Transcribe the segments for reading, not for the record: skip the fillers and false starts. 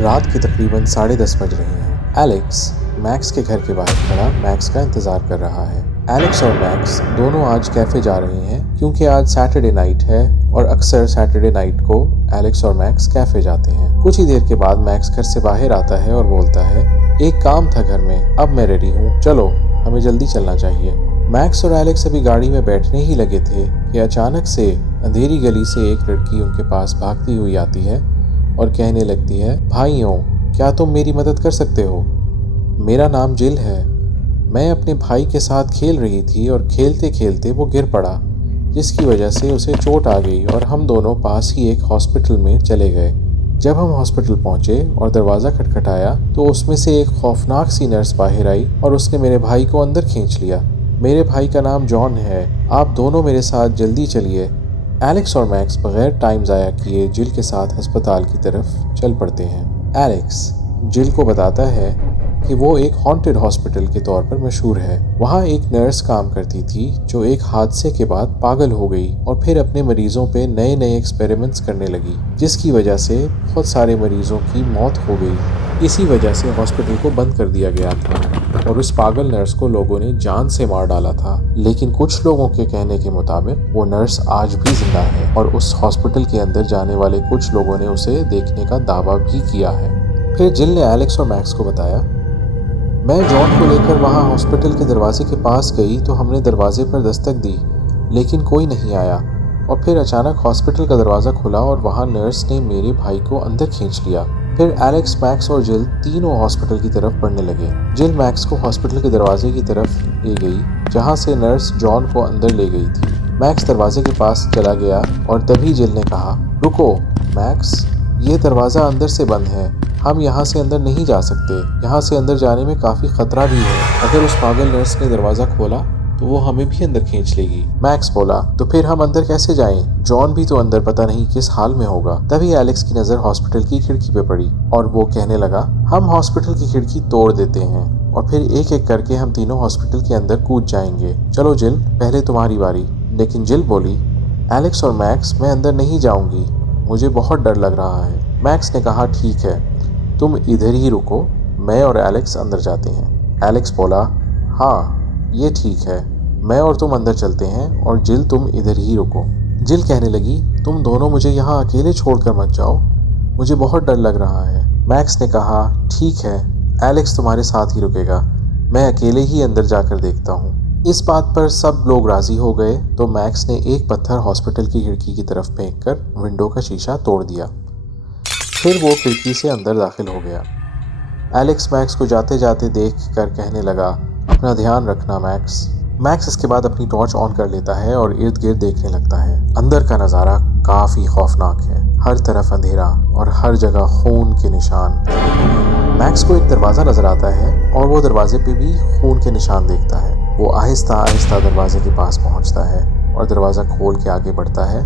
रात के तकरीबन 10:30 बज रहे हैं। एलेक्स मैक्स के घर के बाहर खड़ा मैक्स का इंतजार कर रहा है। एलेक्स और मैक्स दोनों आज कैफे जा रहे हैं क्योंकि आज सैटरडे नाइट है और अक्सर सैटरडे नाइट को एलेक्स और मैक्स कैफे जाते हैं। कुछ ही देर के बाद मैक्स घर से बाहर आता है और बोलता है, एक काम था घर में, अब मैं रेडी हूँ, चलो हमें जल्दी चलना चाहिए। मैक्स और एलेक्स अभी गाड़ी में बैठने ही लगे थे कि अचानक से अंधेरी गली से एक लड़की उनके पास भागती हुई आती है और कहने लगती है, भाइयों क्या तुम मेरी मदद कर सकते हो? मेरा नाम जिल है। मैं अपने भाई के साथ खेल रही थी और खेलते खेलते वो गिर पड़ा, जिसकी वजह से उसे चोट आ गई और हम दोनों पास ही एक हॉस्पिटल में चले गए। जब हम हॉस्पिटल पहुंचे और दरवाज़ा खटखटाया तो उसमें से एक खौफनाक सी नर्स बाहर आई और उसने मेरे भाई को अंदर खींच लिया। मेरे भाई का नाम जॉन है, आप दोनों मेरे साथ जल्दी चलिए। एलेक्स और मैक्स बगैर टाइम ज़ाया किए जिल के साथ अस्पताल की तरफ चल पड़ते हैं। एलेक्स जिल को बताता है कि वो एक हॉन्टेड हॉस्पिटल के तौर पर मशहूर है। वहाँ एक नर्स काम करती थी जो एक हादसे के बाद पागल हो गई और फिर अपने मरीजों पे नए नए एक्सपेरिमेंट्स करने लगी, जिसकी वजह से बहुत सारे मरीजों की मौत हो गई। इसी वजह से हॉस्पिटल को बंद कर दिया गया था और उस पागल नर्स को लोगों ने जान से मार डाला था। लेकिन कुछ लोगों के कहने के मुताबिक वो नर्स आज भी जिंदा है और उस हॉस्पिटल के अंदर जाने वाले कुछ लोगों ने उसे देखने का दावा भी किया है। फिर जिल ने एलेक्स और मैक्स को बताया, मैं जॉन को लेकर वहाँ हॉस्पिटल के दरवाजे के पास गई तो हमने दरवाजे पर दस्तक दी, लेकिन कोई नहीं आया और फिर अचानक हॉस्पिटल का दरवाज़ा खुला और वहाँ नर्स ने मेरे भाई को अंदर खींच लिया। फिर एलेक्स, मैक्स और जिल तीनों हॉस्पिटल की तरफ बढ़ने लगे। जिल मैक्स को हॉस्पिटल के दरवाजे की तरफ ले गई जहाँ से नर्स जॉन को अंदर ले गई थी। मैक्स दरवाजे के पास चला गया और तभी जिल ने कहा, रुको मैक्स, ये दरवाज़ा अंदर से बंद है, हम यहाँ से अंदर नहीं जा सकते, यहाँ से अंदर जाने में काफ़ी खतरा भी है। अगर उस पागल नर्स ने दरवाज़ा खोला तो वो हमें भी अंदर खींच लेगी। मैक्स बोला, तो फिर हम अंदर कैसे जाएं? जॉन भी तो अंदर पता नहीं किस हाल में होगा। तभी एलेक्स की नज़र हॉस्पिटल की खिड़की पे पड़ी और वो कहने लगा, हम हॉस्पिटल की खिड़की तोड़ देते हैं और फिर एक एक करके हम तीनों हॉस्पिटल के अंदर कूद जाएंगे। चलो जिल, पहले तुम्हारी बारी। लेकिन जिल बोली, एलेक्स और मैक्स, मैं अंदर नहीं जाऊंगी, मुझे बहुत डर लग रहा है। मैक्स ने कहा, ठीक है, तुम इधर ही रुको, मैं और एलेक्स अंदर जाते हैं। एलेक्स बोला, हाँ ये ठीक है, मैं और तुम अंदर चलते हैं और जिल तुम इधर ही रुको। जिल कहने लगी, तुम दोनों मुझे यहाँ अकेले छोड़कर मत जाओ, मुझे बहुत डर लग रहा है। मैक्स ने कहा, ठीक है, एलेक्स तुम्हारे साथ ही रुकेगा, मैं अकेले ही अंदर जाकर देखता हूँ। इस बात पर सब लोग राजी हो गए तो मैक्स ने एक पत्थर हॉस्पिटल की खिड़की की तरफ फेंककर विंडो का शीशा तोड़ दिया। फिर वो खिड़की से अंदर दाखिल हो गया। एलेक्स मैक्स को जाते जाते देख कर कहने लगा, अपना ध्यान रखना मैक्स। मैक्स इसके बाद अपनी टॉर्च ऑन कर लेता है और इर्द गिर्द देखने लगता है। अंदर का नज़ारा काफ़ी खौफनाक है, हर तरफ अंधेरा और हर जगह खून के निशान फैले हुए हैं। मैक्स को एक दरवाज़ा नज़र आता है और वो दरवाजे पे भी खून के निशान देखता है। वो आहिस्ता आहिस्ता दरवाजे के पास पहुँचता है और दरवाज़ा खोल के आगे बढ़ता है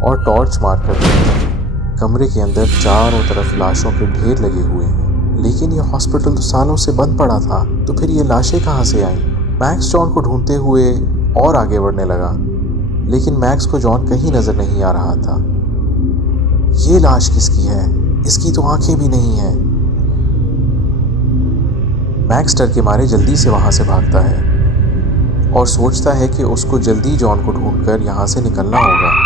और टॉर्च मार कर देखता है। कमरे के अंदर चारों तरफ लाशों के ढेर लगे हुए हैं। लेकिन ये हॉस्पिटल तो सालों से बंद पड़ा था, तो फिर ये लाशें कहाँ से आईं? मैक्स जॉन को ढूंढते हुए और आगे बढ़ने लगा, लेकिन मैक्स को जॉन कहीं नजर नहीं आ रहा था। ये लाश किसकी है? इसकी तो आंखें भी नहीं है। मैक्स डर के मारे जल्दी से वहां से भागता है और सोचता है कि उसको जल्दी जॉन को ढूंढकर यहाँ से निकलना होगा।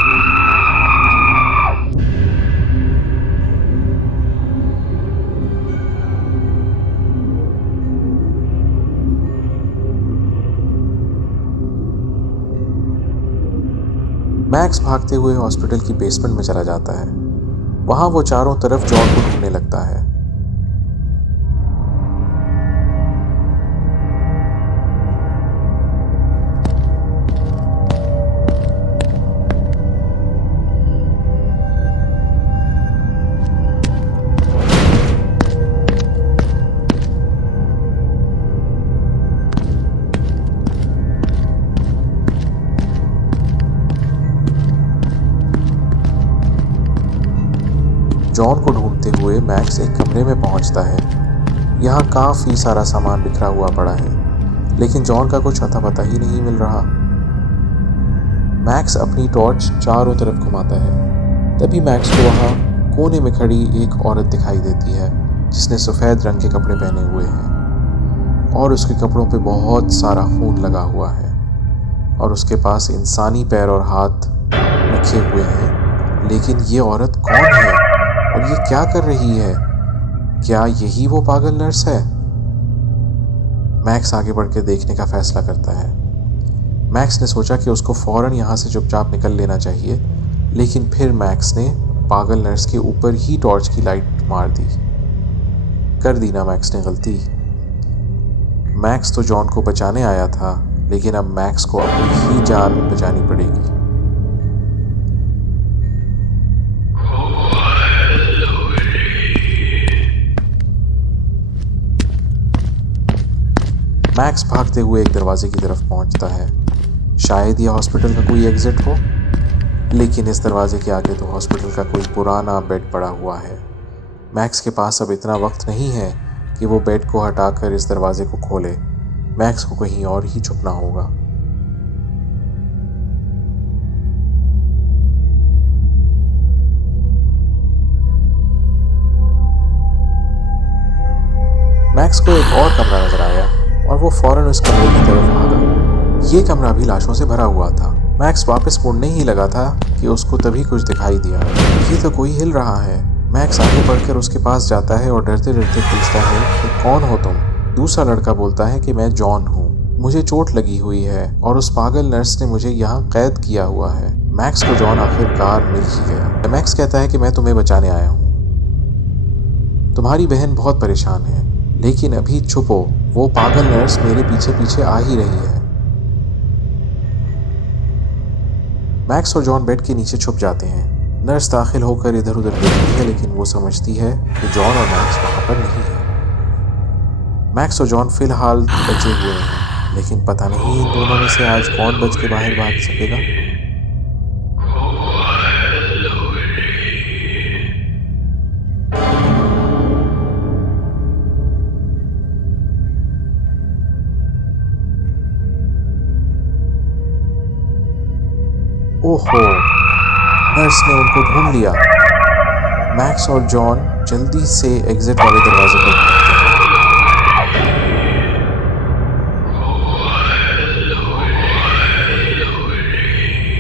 मैक्स भागते हुए हॉस्पिटल की बेसमेंट में चला जाता है। वहां वो चारों तरफ जॉन को ढूंढने लगता है। जॉन को ढूंढते हुए मैक्स एक कमरे में पहुंचता है। यहाँ काफ़ी सारा सामान बिखरा हुआ पड़ा है, लेकिन जॉन का कुछ अता पता ही नहीं मिल रहा। मैक्स अपनी टॉर्च चारों तरफ घुमाता है। तभी मैक्स को वहाँ कोने में खड़ी एक औरत दिखाई देती है जिसने सफ़ेद रंग के कपड़े पहने हुए हैं और उसके कपड़ों पे बहुत सारा खून लगा हुआ है और उसके पास इंसानी पैर और हाथ रखे हुए हैं। लेकिन ये औरत कौन है और ये क्या कर रही है? क्या यही वो पागल नर्स है? मैक्स आगे बढ़ के देखने का फैसला करता है। मैक्स ने सोचा कि उसको फ़ौरन यहाँ से चुपचाप निकल लेना चाहिए, लेकिन फिर मैक्स ने पागल नर्स के ऊपर ही टॉर्च की लाइट मार दी। कर दी ना मैक्स ने गलती। मैक्स तो जॉन को बचाने आया था, लेकिन अब मैक्स को अपनी ही जान बचानी पड़ेगी। मैक्स भागते हुए एक दरवाजे की तरफ पहुंचता है। शायद यह हॉस्पिटल का कोई एग्जिट हो, लेकिन इस दरवाजे के आगे तो हॉस्पिटल का कोई पुराना बेड पड़ा हुआ है। मैक्स के पास अब इतना वक्त नहीं है कि वो बेड को हटाकर इस दरवाजे को खोले। मैक्स को कहीं और ही छुपना होगा। मैक्स को एक और कमरा नजर आया और वो फौरन उस कमरे की तरफ भागा। ये कमरा भी लाशों से भरा हुआ था। मैक्स वापस मुड़ने ही लगा था कि उसको तभी कुछ दिखाई दिया। ये तो कोई हिल रहा है। मैक्स आगे बढ़कर उसके पास जाता है और डरते डरते पूछता है कि कौन हो तुम? दूसरा लड़का बोलता है कि मैं जॉन हूँ, मुझे चोट लगी हुई है और उस पागल नर्स ने मुझे यहाँ कैद किया हुआ है। मैक्स को जॉन आखिरकार मिल ही गया। मैक्स कहता है कि मैं तुम्हें बचाने आया हूँ। तुम्हारी बहन बहुत परेशान है, लेकिन अभी छुपो, वो पागल नर्स मेरे पीछे पीछे आ ही रही है। मैक्स और जॉन बेड के नीचे छुप जाते हैं। नर्स दाखिल होकर इधर उधर देखती है, लेकिन वो समझती है कि जॉन और मैक्स वहां पर नहीं है। मैक्स और जॉन फिलहाल बचे हुए हैं, लेकिन पता नहीं इन दोनों में से आज कौन बच के बाहर भाग सकेगा। ओहो, नर्स ने उनको ढूंढ लिया। मैक्स और जॉन जल्दी से एग्जिट वाले दरवाजे पर पहुंचते हैं।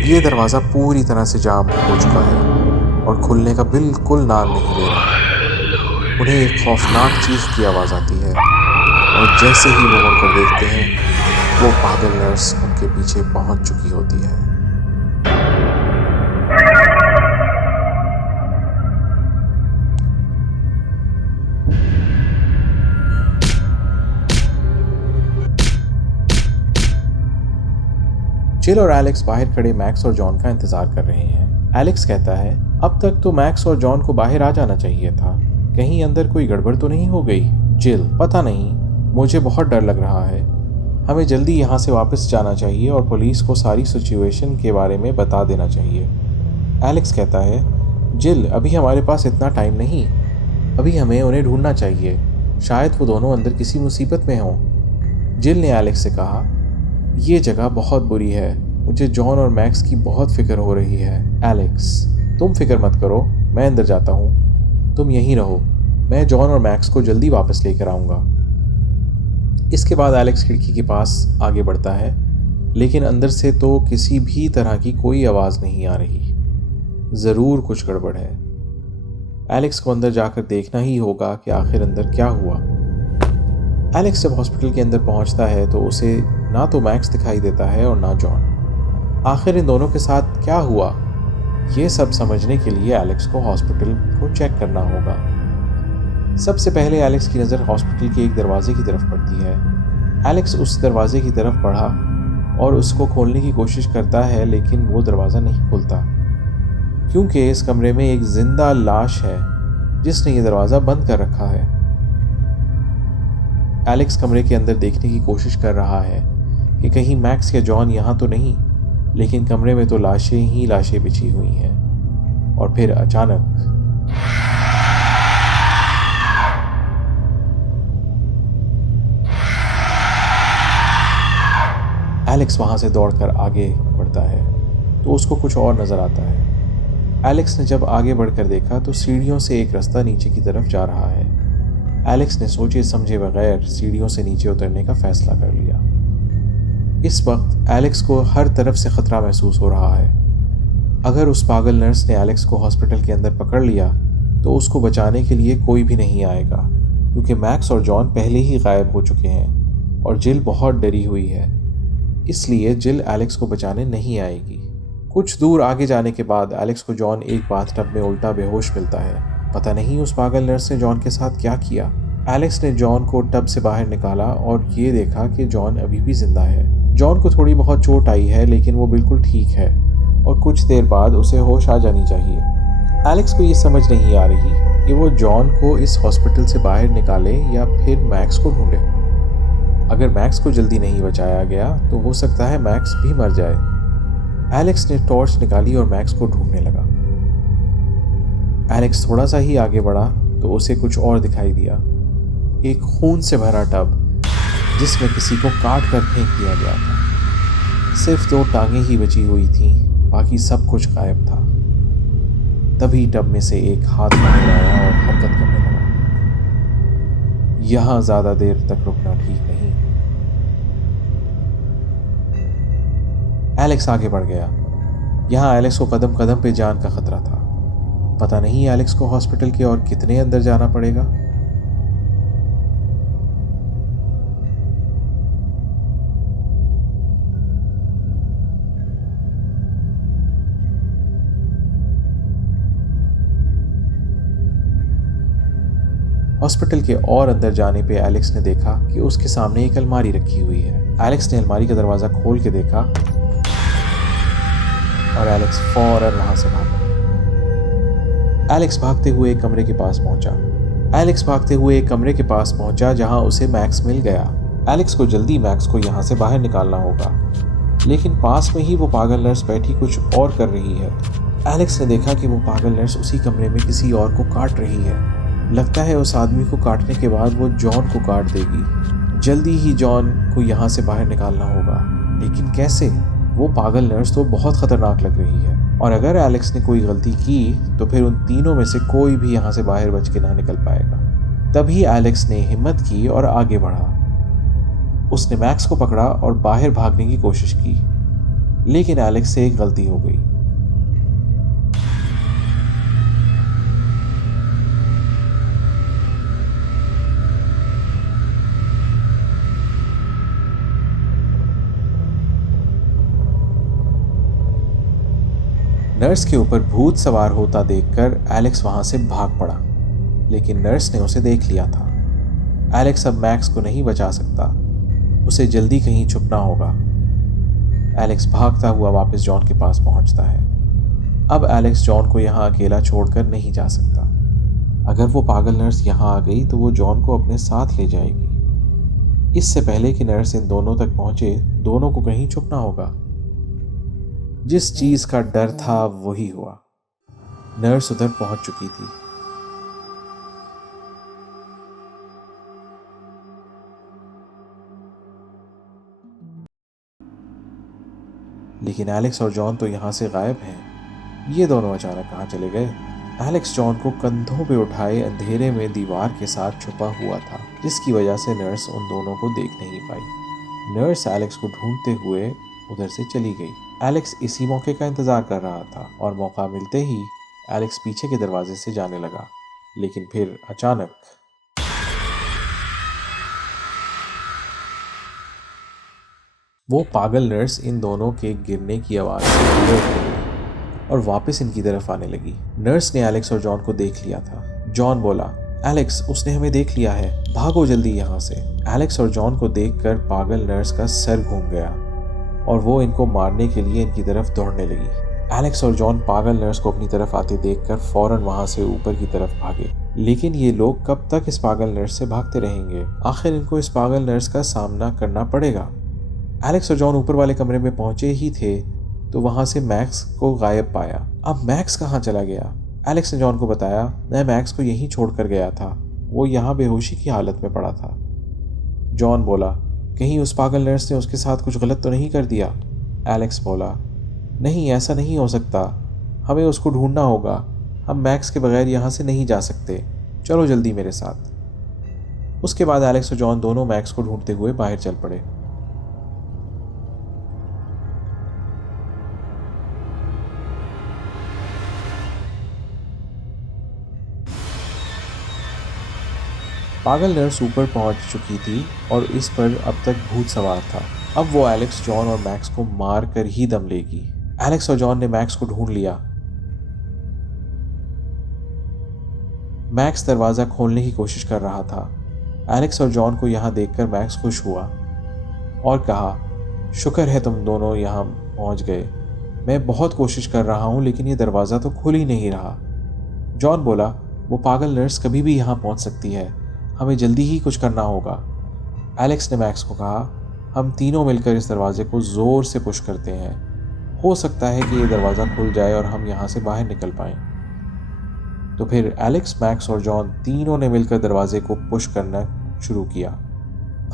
ये दरवाज़ा पूरी तरह से जाम हो चुका है और खुलने का बिल्कुल नाम नहीं ले रहा। उन्हें एक खौफनाक चीख की आवाज़ आती है और जैसे ही वो मुड़कर देखते हैं, वो पागल नर्स उनके पीछे पहुंच चुकी होती है। जिल और एलेक्स बाहर खड़े मैक्स और जॉन का इंतजार कर रहे हैं। एलेक्स कहता है, अब तक तो मैक्स और जॉन को बाहर आ जाना चाहिए था, कहीं अंदर कोई गड़बड़ तो नहीं हो गई? जिल, पता नहीं, मुझे बहुत डर लग रहा है। हमें जल्दी यहाँ से वापस जाना चाहिए और पुलिस को सारी सिचुएशन के बारे में बता देना चाहिए। एलेक्स कहता है, जिल, अभी हमारे पास इतना टाइम नहीं, अभी हमें उन्हें ढूंढना चाहिए, शायद वो दोनों अंदर किसी मुसीबत में हों। जिल ने एलेक्स से कहा, ये जगह बहुत बुरी है, मुझे जॉन और मैक्स की बहुत फिक्र हो रही है। एलेक्स, तुम फिक्र मत करो, मैं अंदर जाता हूँ, तुम यहीं रहो, मैं जॉन और मैक्स को जल्दी वापस लेकर आऊँगा। इसके बाद एलेक्स खिड़की के पास आगे बढ़ता है, लेकिन अंदर से तो किसी भी तरह की कोई आवाज़ नहीं आ रही। ज़रूर कुछ गड़बड़ है। एलेक्स को अंदर जाकर देखना ही होगा कि आखिर अंदर क्या हुआ। एलेक्स जब हॉस्पिटल के अंदर पहुंचता है तो उसे ना तो मैक्स दिखाई देता है और ना जॉन। आखिर इन दोनों के साथ क्या हुआ, ये सब समझने के लिए एलेक्स को हॉस्पिटल को चेक करना होगा। सबसे पहले एलेक्स की नज़र हॉस्पिटल के एक दरवाजे की तरफ पड़ती है। एलेक्स उस दरवाजे की तरफ बढ़ा और उसको खोलने की कोशिश करता है, लेकिन वो दरवाज़ा नहीं खुलता, क्योंकि इस कमरे में एक जिंदा लाश है जिसने ये दरवाज़ा बंद कर रखा है। एलेक्स कमरे के अंदर देखने की कोशिश कर रहा है कि कहीं मैक्स या जॉन यहाँ तो नहीं, लेकिन कमरे में तो लाशें ही लाशें बिछी हुई हैं। और फिर अचानक एलेक्स वहां से दौड़कर आगे बढ़ता है तो उसको कुछ और नज़र आता है। एलेक्स ने जब आगे बढ़कर देखा तो सीढ़ियों से एक रास्ता नीचे की तरफ जा रहा है। एलेक्स ने सोचे समझे बगैर सीढ़ियों से नीचे उतरने का फैसला कर लिया। इस वक्त एलेक्स को हर तरफ से खतरा महसूस हो रहा है। अगर उस पागल नर्स ने एलेक्स को हॉस्पिटल के अंदर पकड़ लिया तो उसको बचाने के लिए कोई भी नहीं आएगा, क्योंकि मैक्स और जॉन पहले ही गायब हो चुके हैं और जिल बहुत डरी हुई है। इसलिए जिल एलेक्स को बचाने नहीं आएगी। कुछ दूर आगे जाने के बाद एलेक्स को जॉन एक बाथटब में उल्टा बेहोश मिलता है। पता नहीं उस पागल नर्स ने जॉन के साथ क्या किया। एलेक्स ने जॉन को टब से बाहर निकाला और ये देखा कि जॉन अभी भी जिंदा है। जॉन को थोड़ी बहुत चोट आई है, लेकिन वो बिल्कुल ठीक है और कुछ देर बाद उसे होश आ जानी चाहिए। एलेक्स को ये समझ नहीं आ रही कि वो जॉन को इस हॉस्पिटल से बाहर निकाले या फिर मैक्स को ढूंढे। अगर मैक्स को जल्दी नहीं बचाया गया तो हो सकता है मैक्स भी मर जाए। एलेक्स ने टॉर्च निकाली और मैक्स को ढूंढने लगा। एलेक्स थोड़ा सा ही आगे बढ़ा तो उसे कुछ और दिखाई दिया। एक खून से भरा टब जिसमें किसी को काट कर फेंक दिया गया था। सिर्फ 2 टांगें ही बची हुई थीं, बाकी सब कुछ गायब था। तभी टब में से एक हाथ बाहर आया और हरकत करने लगा। यहां ज्यादा देर तक रुकना ठीक नहीं। एलेक्स आगे बढ़ गया। यहां एलेक्स को कदम कदम पे जान का खतरा था। पता नहीं एलेक्स को हॉस्पिटल के और कितने अंदर जाना पड़ेगा। हॉस्पिटल के और अंदर जाने पे एलेक्स ने देखा कि उसके सामने एक अलमारी रखी हुई है। एलेक्स ने अलमारी का दरवाजा खोल के देखा और एलेक्स फौरन वहां से भागा। एलेक्स भागते हुए एक कमरे के पास पहुंचा जहां उसे मैक्स मिल गया। एलेक्स को जल्दी मैक्स को यहां से बाहर निकालना होगा, लेकिन पास में ही वो पागल नर्स बैठी कुछ और कर रही है। एलेक्स ने देखा कि वो पागल नर्स उसी कमरे में किसी और को काट रही है। लगता है उस आदमी को काटने के बाद वो जॉन को काट देगी। जल्दी ही जॉन को यहाँ से बाहर निकालना होगा, लेकिन कैसे? वो पागल नर्स तो बहुत खतरनाक लग रही है और अगर एलेक्स ने कोई गलती की तो फिर उन तीनों में से कोई भी यहाँ से बाहर बच के ना निकल पाएगा। तभी एलेक्स ने हिम्मत की और आगे बढ़ा। उसने मैक्स को पकड़ा और बाहर भागने की कोशिश की, लेकिन एलेक्स से एक गलती हो गई। नर्स के ऊपर भूत सवार होता देखकर एलेक्स वहां से भाग पड़ा, लेकिन नर्स ने उसे देख लिया था। एलेक्स अब मैक्स को नहीं बचा सकता, उसे जल्दी कहीं छुपना होगा। एलेक्स भागता हुआ वापस जॉन के पास पहुंचता है। अब एलेक्स जॉन को यहाँ अकेला छोड़कर नहीं जा सकता। अगर वो पागल नर्स यहाँ आ गई तो वो जॉन को अपने साथ ले जाएगी। इससे पहले कि नर्स इन दोनों तक पहुंचे, दोनों को कहीं छुपना होगा। जिस चीज का डर था वही हुआ। नर्स उधर पहुंच चुकी थी। लेकिन एलेक्स और जॉन तो यहां से गायब हैं। ये दोनों अचानक कहां चले गए? एलेक्स जॉन को कंधों पे उठाए अंधेरे में दीवार के साथ छुपा हुआ था, जिसकी वजह से नर्स उन दोनों को देख नहीं पाई। नर्स एलेक्स को ढूंढते हुए उधर से चली गई। एलेक्स इसी मौके का इंतजार कर रहा था और मौका मिलते ही एलेक्स पीछे के दरवाजे से जाने लगा, लेकिन फिर अचानक वो पागल नर्स इन दोनों के गिरने की आवाज से अलर्ट हो गई और वापस इनकी तरफ आने लगी। नर्स ने एलेक्स और जॉन को देख लिया था। जॉन बोला, एलेक्स, उसने हमें देख लिया है, भागो जल्दी यहाँ से। एलेक्स और जॉन को देखकर पागल नर्स का सर घूम गया और वो इनको मारने के लिए इनकी तरफ दौड़ने लगी। एलेक्स और जॉन पागल नर्स को अपनी तरफ आते देखकर फौरन वहां से ऊपर की तरफ भागे। लेकिन ये लोग कब तक इस पागल नर्स से भागते रहेंगे? आखिर इनको इस पागल नर्स का सामना करना पड़ेगा। एलेक्स और जॉन ऊपर वाले कमरे में पहुंचे ही थे तो वहां से मैक्स को गायब पाया। अब मैक्स कहाँ चला गया? एलेक्स ने जॉन को बताया, मैं मैक्स को यहीं छोड़कर गया था, वो यहाँ बेहोशी की हालत में पड़ा था। जॉन बोला, कहीं उस पागल नर्स ने उसके साथ कुछ गलत तो नहीं कर दिया? एलेक्स बोला, नहीं, ऐसा नहीं हो सकता, हमें उसको ढूंढना होगा, हम मैक्स के बगैर यहाँ से नहीं जा सकते, चलो जल्दी मेरे साथ। उसके बाद एलेक्स और जॉन दोनों मैक्स को ढूंढते हुए बाहर चल पड़े। पागल नर्स ऊपर पहुंच चुकी थी और इस पर अब तक भूत सवार था। अब वो एलेक्स, जॉन और मैक्स को मार कर ही दम लेगी। एलेक्स और जॉन ने मैक्स को ढूंढ लिया। मैक्स दरवाजा खोलने की कोशिश कर रहा था। एलेक्स और जॉन को यहाँ देखकर मैक्स खुश हुआ और कहा, शुक्र है तुम दोनों यहाँ पहुंच गए। मैं बहुत कोशिश कर रहा हूँ लेकिन ये दरवाज़ा तो खुल ही नहीं रहा। जॉन बोला, वो पागल नर्स कभी भी यहाँ पहुँच सकती है, हमें जल्दी ही कुछ करना होगा। एलेक्स ने मैक्स को कहा, हम तीनों मिलकर इस दरवाजे को ज़ोर से पुश करते हैं, हो सकता है कि ये दरवाज़ा खुल जाए और हम यहाँ से बाहर निकल पाएं। तो फिर एलेक्स, मैक्स और जॉन तीनों ने मिलकर दरवाजे को पुश करना शुरू किया।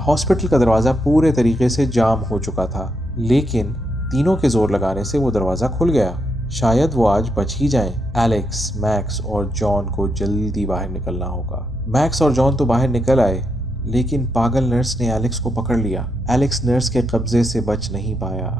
हॉस्पिटल का दरवाज़ा पूरे तरीके से जाम हो चुका था, लेकिन तीनों के जोर लगाने से वो दरवाज़ा खुल गया। शायद वो आज बच ही जाएं। एलेक्स, मैक्स और जॉन को जल्दी बाहर निकलना होगा। मैक्स और जॉन तो बाहर निकल आए, लेकिन पागल नर्स ने एलेक्स को पकड़ लिया। एलेक्स नर्स के कब्जे से बच नहीं पाया।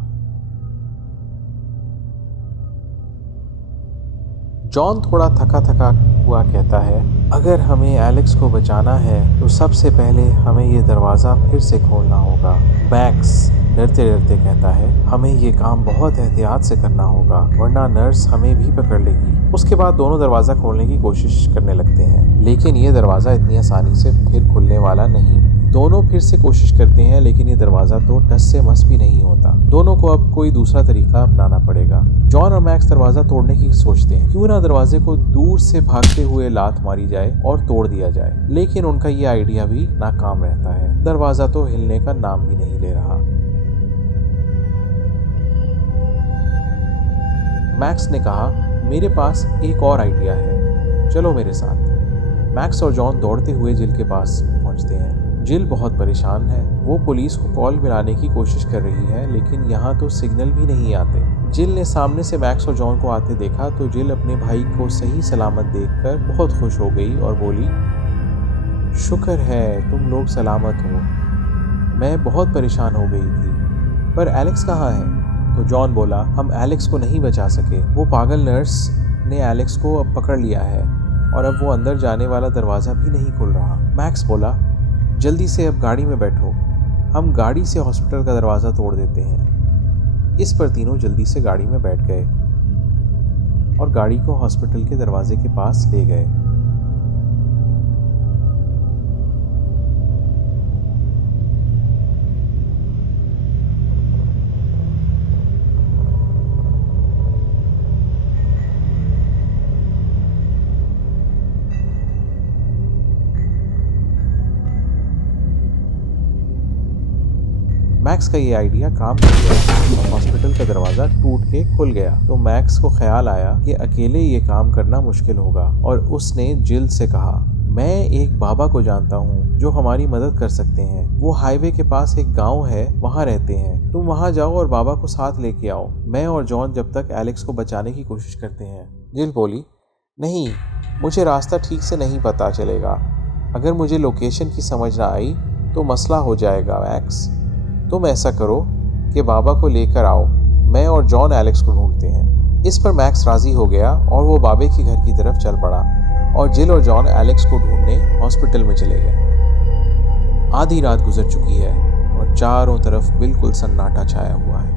जॉन थोड़ा थका थका हुआ कहता है, अगर हमें एलेक्स को बचाना है तो सबसे पहले हमें ये दरवाज़ा फिर से खोलना होगा। मैक्स डरते डरते कहता है, हमें ये काम बहुत एहतियात से करना होगा वरना नर्स हमें भी पकड़ लेगी। उसके बाद दोनों दरवाज़ा खोलने की कोशिश करने लगते हैं, लेकिन ये दरवाज़ा इतनी आसानी से फिर खुलने वाला नहीं। दोनों फिर से कोशिश करते हैं, लेकिन ये दरवाज़ा तो टस से मस भी नहीं होता। दोनों को अब कोई दूसरा तरीका अपनाना पड़ेगा। जॉन और मैक्स दरवाज़ा तोड़ने की सोचते हैं, क्यों ना दरवाजे को दूर से भागते हुए लात मारी जाए और तोड़ दिया जाए, लेकिन उनका ये आइडिया भी नाकाम रहता है। दरवाज़ा तो हिलने का नाम भी नहीं ले रहा। मैक्स ने कहा, मेरे पास एक और आइडिया है, चलो मेरे साथ। मैक्स और जॉन दौड़ते हुए जिल के पास पहुंचते हैं। जिल बहुत परेशान है, वो पुलिस को कॉल मिलाने की कोशिश कर रही है, लेकिन यहाँ तो सिग्नल भी नहीं आते। जिल ने सामने से मैक्स और जॉन को आते देखा तो जिल अपने भाई को सही सलामत देखकर बहुत खुश हो गई और बोली, शुक्र है तुम लोग सलामत हो, मैं बहुत परेशान हो गई थी, पर एलेक्स कहाँ है? तो जॉन बोला, हम एलेक्स को नहीं बचा सके, वो पागल नर्स ने एलेक्स को अब पकड़ लिया है और अब वो अंदर जाने वाला दरवाज़ा भी नहीं खुल रहा। मैक्स बोला, जल्दी से अब गाड़ी में बैठो, हम गाड़ी से हॉस्पिटल का दरवाज़ा तोड़ देते हैं। इस पर तीनों जल्दी से गाड़ी में बैठ गए और गाड़ी को हॉस्पिटल के दरवाजे के पास ले गए। मैक्स का ये आइडिया काम कर गया और हॉस्पिटल का दरवाज़ा टूट के खुल गया। तो मैक्स को ख्याल आया कि अकेले ये काम करना मुश्किल होगा और उसने जिल से कहा, मैं एक बाबा को जानता हूँ जो हमारी मदद कर सकते हैं। वो हाईवे के पास एक गांव है, वहाँ रहते हैं। तुम वहाँ जाओ और बाबा को साथ लेके आओ। मैं और जॉन जब तक एलेक्स को बचाने की कोशिश करते हैं। जिल बोली, नहीं, मुझे रास्ता ठीक से नहीं पता चलेगा। अगर मुझे लोकेशन की समझ ना आई तो मसला हो जाएगा। मैक्स, तुम ऐसा करो कि बाबा को लेकर आओ, मैं और जॉन एलेक्स को ढूंढते हैं। इस पर मैक्स राजी हो गया और वो बाबे के घर की तरफ चल पड़ा और जिल और जॉन एलेक्स को ढूंढने हॉस्पिटल में चले गए। आधी रात गुजर चुकी है और चारों तरफ बिल्कुल सन्नाटा छाया हुआ है।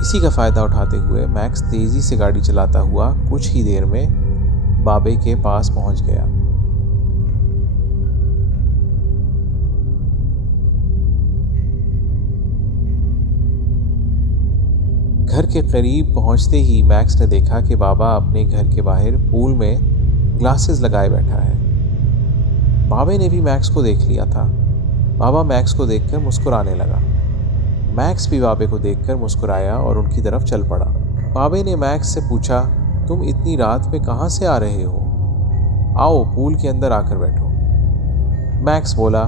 इसी का फ़ायदा उठाते हुए मैक्स तेज़ी से गाड़ी चलाता हुआ कुछ ही देर में बाबे के पास पहुंच गया। घर के करीब पहुंचते ही मैक्स ने देखा कि बाबा अपने घर के बाहर पूल में ग्लासेस लगाए बैठा है। बाबे ने भी मैक्स को देख लिया था। बाबा मैक्स को देखकर मुस्कुराने लगा। मैक्स भी बाबे को देखकर मुस्कुराया और उनकी तरफ चल पड़ा। बाबे ने मैक्स से पूछा, तुम इतनी रात में कहाँ से आ रहे हो? आओ पूल के अंदर आकर बैठो। मैक्स बोला,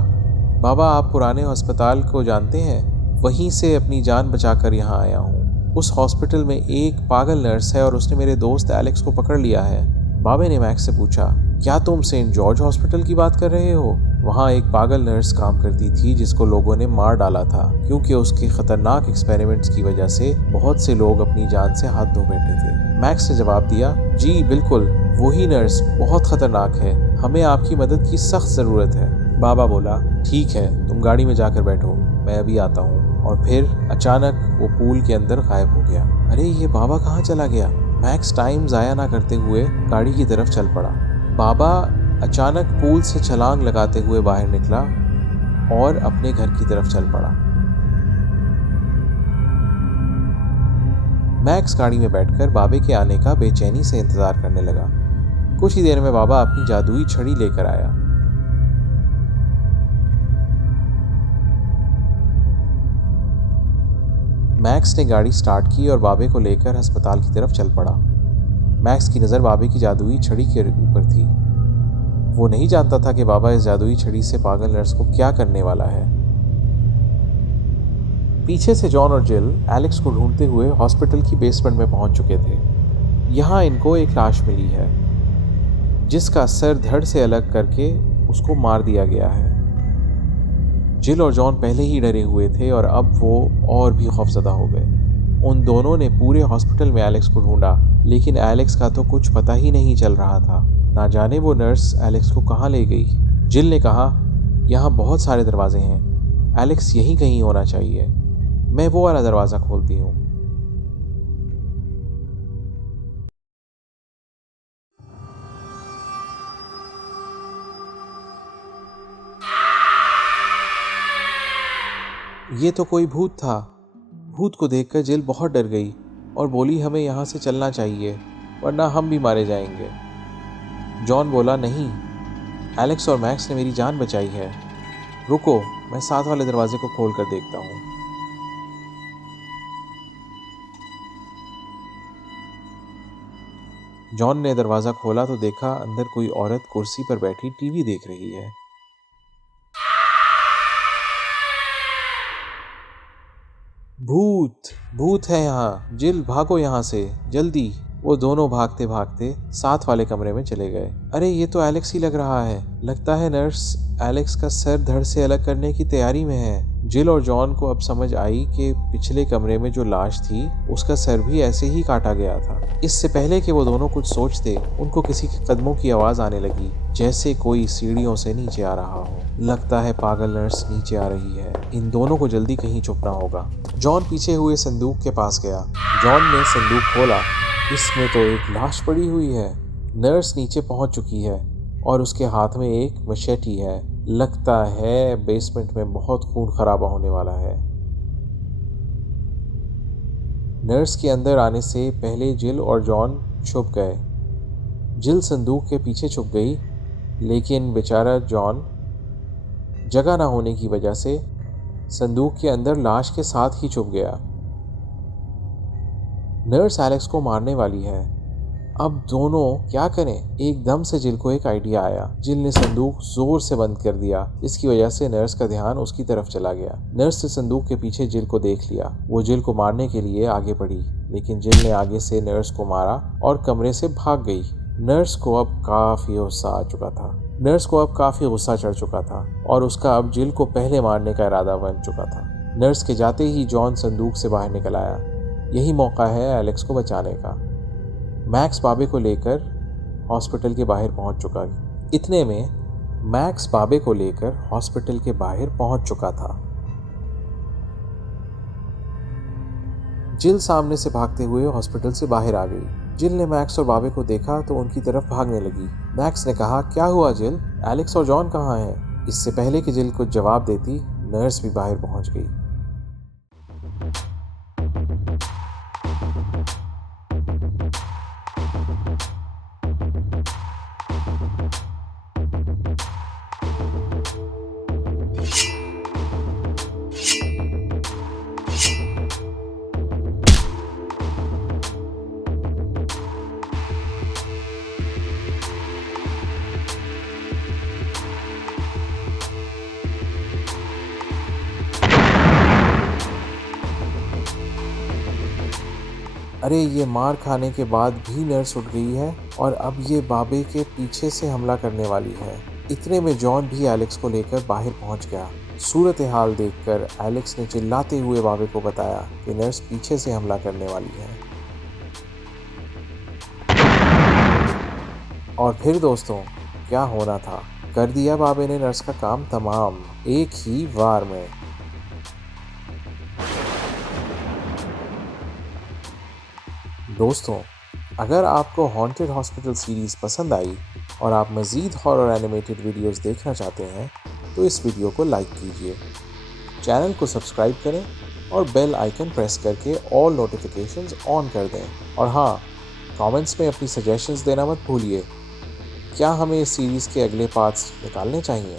बाबा आप पुराने अस्पताल को जानते हैं? वहीं से अपनी जान बचाकर यहाँ आया हूँ। उस हॉस्पिटल में एक पागल नर्स है और उसने मेरे दोस्त एलेक्स को पकड़ लिया है। बाबे ने मैक्स से पूछा, क्या तुम सेंट जॉर्ज हॉस्पिटल की बात कर रहे हो? वहाँ एक पागल नर्स काम करती थी जिसको लोगों ने मार डाला था क्योंकि उसके खतरनाक एक्सपेरिमेंट्स की वजह से बहुत से लोग अपनी जान से हाथ धो बैठे थे। मैक्स ने जवाब दिया, जी बिल्कुल, वही नर्स बहुत खतरनाक है, हमें आपकी मदद की सख्त ज़रूरत है। बाबा बोला, ठीक है, तुम गाड़ी में जाकर बैठो, मैं अभी आता हूँ। और फिर अचानक वो पूल के अंदर गायब हो गया। अरे ये बाबा कहाँ चला गया? मैक्स टाइम ज़ाया ना करते हुए गाड़ी की तरफ चल पड़ा। बाबा अचानक पूल से छलांग लगाते हुए बाहर निकला और अपने घर की तरफ चल पड़ा। मैक्स गाड़ी में बैठकर बाबे के आने का बेचैनी से इंतजार करने लगा। कुछ ही देर में बाबा अपनी जादुई छड़ी लेकर आया। मैक्स ने गाड़ी स्टार्ट की और बाबे को लेकर अस्पताल की तरफ चल पड़ा। मैक्स की नज़र बाबे की जादुई छड़ी के ऊपर थी। वो नहीं जानता था कि बाबा इस जादुई छड़ी से पागल नर्स को क्या करने वाला है। पीछे से जॉन और जिल एलेक्स को ढूंढते हुए हॉस्पिटल की बेसमेंट में पहुंच चुके थे। यहाँ इनको एक लाश मिली है जिसका सर धड़ से अलग करके उसको मार दिया गया है। जिल और जॉन पहले ही डरे हुए थे और अब वो और भी खौफजदा हो गए। उन दोनों ने पूरे हॉस्पिटल में एलेक्स को ढूंढा, लेकिन एलेक्स का तो कुछ पता ही नहीं चल रहा था। ना जाने वो नर्स एलेक्स को कहाँ ले गई। जिल ने कहा, यहाँ बहुत सारे दरवाजे हैं, एलेक्स यहीं कहीं होना चाहिए, मैं वो वाला दरवाज़ा खोलती हूँ। ये तो कोई भूत था। भूत को देखकर जिल बहुत डर गई और बोली, हमें यहाँ से चलना चाहिए वरना हम भी मारे जाएंगे। जॉन बोला, नहीं, एलेक्स और मैक्स ने मेरी जान बचाई है, रुको, मैं साथ वाले दरवाजे को खोल कर देखता हूँ। जॉन ने दरवाज़ा खोला तो देखा अंदर कोई औरत कुर्सी पर बैठी टीवी देख रही है। भूत भूत है यहाँ, जिल भागो यहाँ से जल्दी। वो दोनों भागते भागते साथ वाले कमरे में चले गए। अरे ये तो एलेक्स ही लग रहा है, लगता है नर्स एलेक्स का सर धड़ से अलग करने की तैयारी में है। जिल और जॉन को अब समझ आई कि पिछले कमरे में जो लाश थी उसका सर भी ऐसे ही काटा गया था। इससे पहले कि वो दोनों कुछ सोचते, उनको किसी के कदमों की आवाज आने लगी, जैसे कोई सीढ़ियों से नीचे आ रहा हो। लगता है पागल नर्स नीचे आ रही है, इन दोनों को जल्दी कहीं छुपना होगा। जॉन पीछे हुए संदूक के पास गया। जॉन ने संदूक खोला, इसमें तो एक लाश पड़ी हुई है। नर्स नीचे पहुंच चुकी है और उसके हाथ में एक मशेटी है। लगता है बेसमेंट में बहुत खून खराबा होने वाला है। नर्स के अंदर आने से पहले जिल और जॉन छुप गए। जिल संदूक के पीछे छुप गई, लेकिन बेचारा जॉन जगह ना होने की वजह से संदूक के अंदर लाश के साथ ही छुप गया। नर्स एलेक्स को मारने वाली है, अब दोनों क्या करें? एकदम से जिल को एक आइडिया आया। जिल ने संदूक जोर से बंद कर दिया, इसकी वजह से नर्स का ध्यान उसकी तरफ चला गया। नर्स ने संदूक के पीछे जिल को देख लिया। वो जिल को मारने के लिए आगे बढ़ी, लेकिन जिल ने आगे से नर्स को मारा और कमरे से भाग गई। नर्स को अब काफी गुस्सा चढ़ चुका था और उसका अब जिल को पहले मारने का इरादा बन चुका था। नर्स के जाते ही जॉन संदूक से बाहर निकल आया। यही मौका है एलेक्स को बचाने का। मैक्स बाबे को लेकर हॉस्पिटल के बाहर पहुंच चुका। इतने में मैक्स बाबे को लेकर हॉस्पिटल के बाहर पहुंच चुका था। जिल सामने से भागते हुए हॉस्पिटल से बाहर आ गई। जिल ने मैक्स और बाबे को देखा तो उनकी तरफ भागने लगी। मैक्स ने कहा, क्या हुआ जिल, एलेक्स और जॉन कहाँ हैं? इससे पहले कि जिल कुछ जवाब देती, नर्स भी बाहर पहुंच गई। अरे ये मार खाने के बाद भी नर्स उठ गई है और अब ये बाबे के पीछे से हमला करने वाली है। इतने में जॉन भी एलेक्स को लेकर बाहर पहुंच गया। सूरत हाल देखकर एलेक्स ने चिल्लाते हुए बाबे को बताया कि नर्स पीछे से हमला करने वाली है। और फिर दोस्तों क्या होना था, कर दिया बाबे ने नर्स का काम तमाम एक ही वार में। दोस्तों अगर आपको हॉन्टेड हॉस्पिटल सीरीज़ पसंद आई और आप मज़ीद हॉरर एनिमेटेड वीडियोस देखना चाहते हैं तो इस वीडियो को लाइक कीजिए, चैनल को सब्सक्राइब करें और बेल आइकन प्रेस करके ऑल नोटिफिकेशंस ऑन कर दें। और हाँ, कमेंट्स में अपनी सजेशंस देना मत भूलिए। क्या हमें इस सीरीज़ के अगले पार्ट्स निकालने चाहिए?